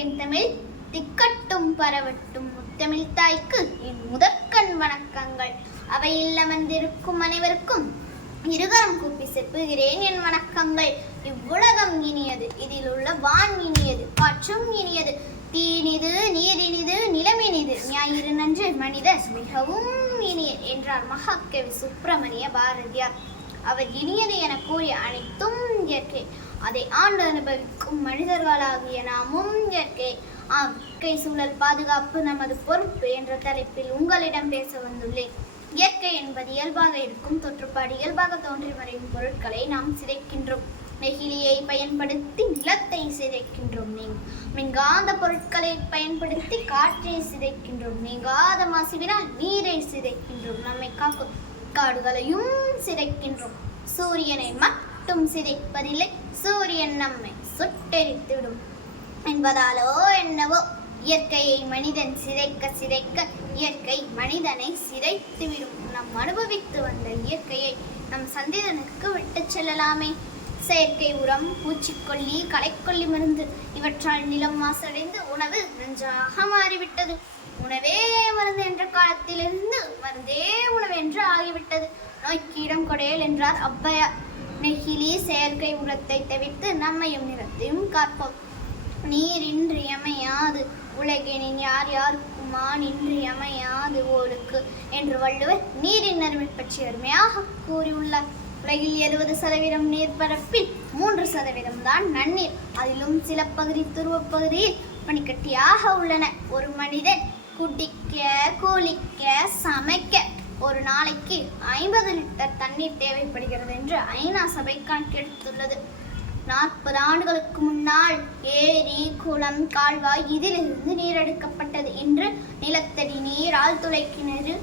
என் தமிழ் திக்கட்டும் பரவட்டும் முத்தமிழ் தாய்க்கு என் முதற்கண் வணக்கங்கள். அவையில் அமர்ந்திருக்கும் அனைவருக்கும் இருகரம் கூப்பி செப்புகிறேன் என் வணக்கங்கள். இவ்வுலகம் இனியது இதில் உள்ள வான் இனியது காற்றும் இனியது தீனிது நீரினிது நிலமினிது ஞாயிறு நன்று மனிதர் மிகவும் இனிய என்றார் மகாகவி சுப்பிரமணிய பாரதியார். அவர் இனியது என கூறிய அனைத்தும் இயற்கை. அதை ஆண்டு அனுபவிக்கும் மனிதர்களாகிய நாமும் இயற்கை. இயற்கை சூழல் பாதுகாப்பு நமது பொறுப்பு என்ற தலைப்பில் உங்களிடம் பேச வந்துள்ளேன். இயற்கை என்பது இயல்பாக இருக்கும் தொற்றுப்பாடு இயல்பாக தோன்றி மறையும் பொருட்களை நாம் சிதைக்கின்றோம். நெகிழியை பயன்படுத்தி நிலத்தை சிதைக்கின்றோம் நீ. மின்காந்த பொருட்களை பயன்படுத்தி காற்றை சிதைக்கின்றோம். நீங்காத மாசுவினால் நீரை சிதைக்கின்றோம். நம்மை காக்கும் காடுகளையும் சிதைக்கின்றோம். சூரியனை மட்டும் சிதைப்பதில்லை சூரியன் நம்மை சுட்டெரித்துவிடும். என்பதாலோ என்னவோ இயற்கையை மனிதன் சிதைக்க சிதைக்க இயற்கை மனிதனை சிதைத்துவிடும். நாம் அனுபவித்து வந்த இயற்கையை நம் சந்திரனுக்கு விட்டுச் செல்லலாமே. செயற்கை உரம் பூச்சிக்கொல்லி களைக்கொல்லி மருந்து இவற்றால் நிலம் மாசடைந்து உணவு நன்றாக மாறிவிட்டது. உணவே மருந்து என்ற காலத்திலிருந்து மருந்தே உணவு என்று ஆகிவிட்டது. நோய்க்கு இடம் கொடையல் என்றார் ஔவையார் நெகிழி செயற்கை உரத்தை தவிர்த்து நம்மையும் நிறத்தையும் காப்போம். நீர் இன்றியமையாது உலகினின் யார் யாருக்குமா? இன்றியமையாது ஓருக்கு என்று வள்ளுவர் நீரின் அருமை பற்றி அருமையாக கூறியுள்ளார். உலகில் எழுபது சதவீதம் நீர்ப்பரப்பில் மூன்று சதவீதம் தான் நன்னீர். அதிலும் சில பகுதி துருவப்பகுதியில் பனிக்கட்டியாக உள்ளன. ஒரு மனிதன் குடிக்க குளிக்க சமைக்க ஒரு நாளைக்கு ஐம்பது லிட்டர் தண்ணீர் தேவைப்படுகிறது என்று ஐநா சபை கணக்கெடுத்துள்ளது. நாற்பது ஆண்டுகளுக்கு முன்னால் ஏரி குளம் கால்வாய் இதிலிருந்து நீர் எடுக்கப்பட்டது இன்று நிலத்தடி நீர் ஆழ்துளை கிணறு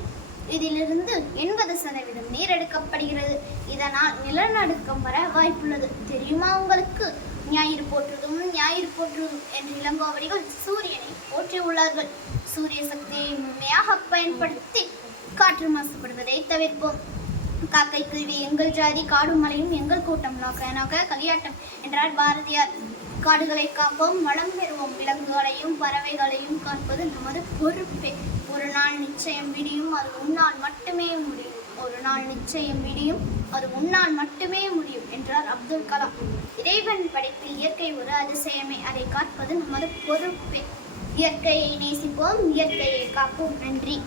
இதிலிருந்து எண்பது சதவீதம் நீர் எடுக்கப்படுகிறது. இதனால் நிலநடுக்கம் வர வாய்ப்புள்ளது. தெரியுமா உங்களுக்கு? ஞாயிறு போற்றுதும் ஞாயிறு போற்றுதும் என்று இளங்கோவடிகள் சூரியனை போற்றியுள்ளார்கள். சூரிய சக்தியை முழுமையாக பயன்படுத்தி காற்று மாசுபடுவதை தவிர்ப்போம். காக்கை குருவி எங்கள் ஜாதி காடும் மலையும் எங்கள் கூட்டம். நோக்க நோக்க கலியாட்டம் என்றார் பாரதியார். காடுகளை காப்போம் வளம் பெறுவோம். விலங்குகளையும் பறவைகளையும் காண்பது நமது பொறுப்பே. ஒரு நாள் நிச்சயம் விடியும் அது உன்னால் மட்டுமே முடியும். ஒரு நாள் நிச்சயம் விடியும் அது உன்னால் மட்டுமே முடியும் என்றார் அப்துல் கலாம். இறைவன் படைப்பில் இயற்கை ஒரு அதிசயமே. அதை காப்பது நமது பொறுப்பே. இயற்கையை நேசிப்போம் இயற்கையை காப்போம். நன்றி.